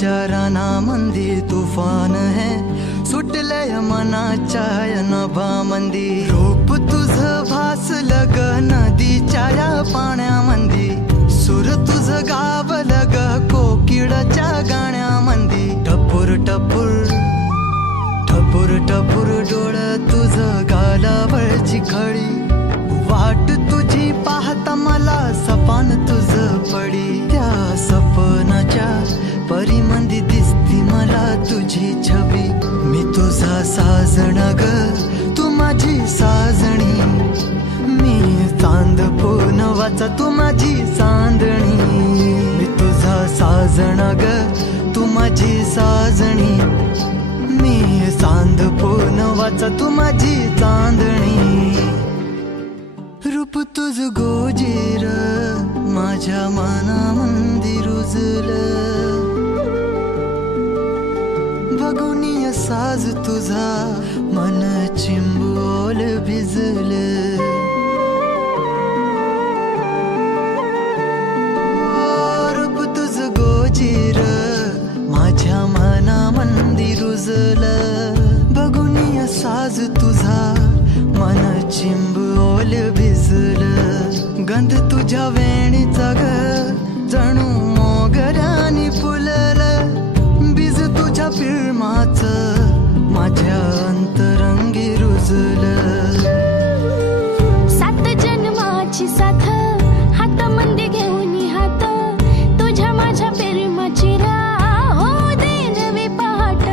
विचाराना मंदी तुफान है सुटलय मनाच्या नभामंदी रूप तुझं भासलं ग नदीच्या या पाण्यामंदी सूर तुझं गावलं ग कोकिळाच्या गाण्यामंदी टपूर टपूर टपूर टपूर डोळं तुझं गालावरची खळी वाट तुझी पाहता मला सपान तुझं पडी त्या सपनाच्या परिमंदी दिसती मला तुझी छबी मी तुझा साजण ग तू माझी साजणी मी चांद पूनवाचा तू माझी चांदणी मी तुझा साजण ग तू माझी साजणी मी चांद पूनवाचा तू माझी चांदणी रूप तुझ गोजीर माझ्या मनामंदी रुजलं बघुनिय साज तुझा मन चिंबोल भिजलं रूप तुझ गोजीर माझ्या मनामंदी रुजलं बघुनिय साज तुझा मन चिंबोल भिजलं गंध तुझ्या वेणीचा ग जणू मोगऱ्याने फुललं बीज तुझ्या पिळमाचं माझ्या अंतरंगी रुजलं सात जन्माची साथ हात मंदी घेऊन हात तुझ्या माझ्या प्रेमाची राह हो दे नवी पहाट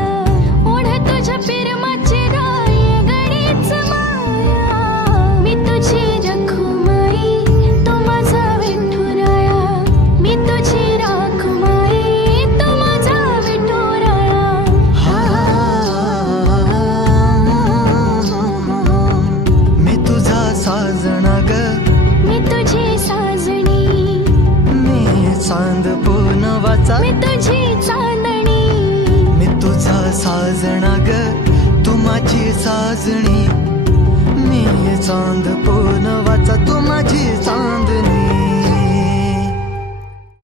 ओढ तुझ्या प्रेमाची राह ये गडीच माया मी तुझी रखुमाई तो माझा विठुराया मी तुझी रखुमाई तो माझा विठुराया मी तुझा साजणा ग मी तुझी साजणी मी चांद पूनवाचा मी तुझी चांदणी मी तुझा साजणा ग तू माझी साजणी मी चांद पूनवाचा तू माझी चांदणी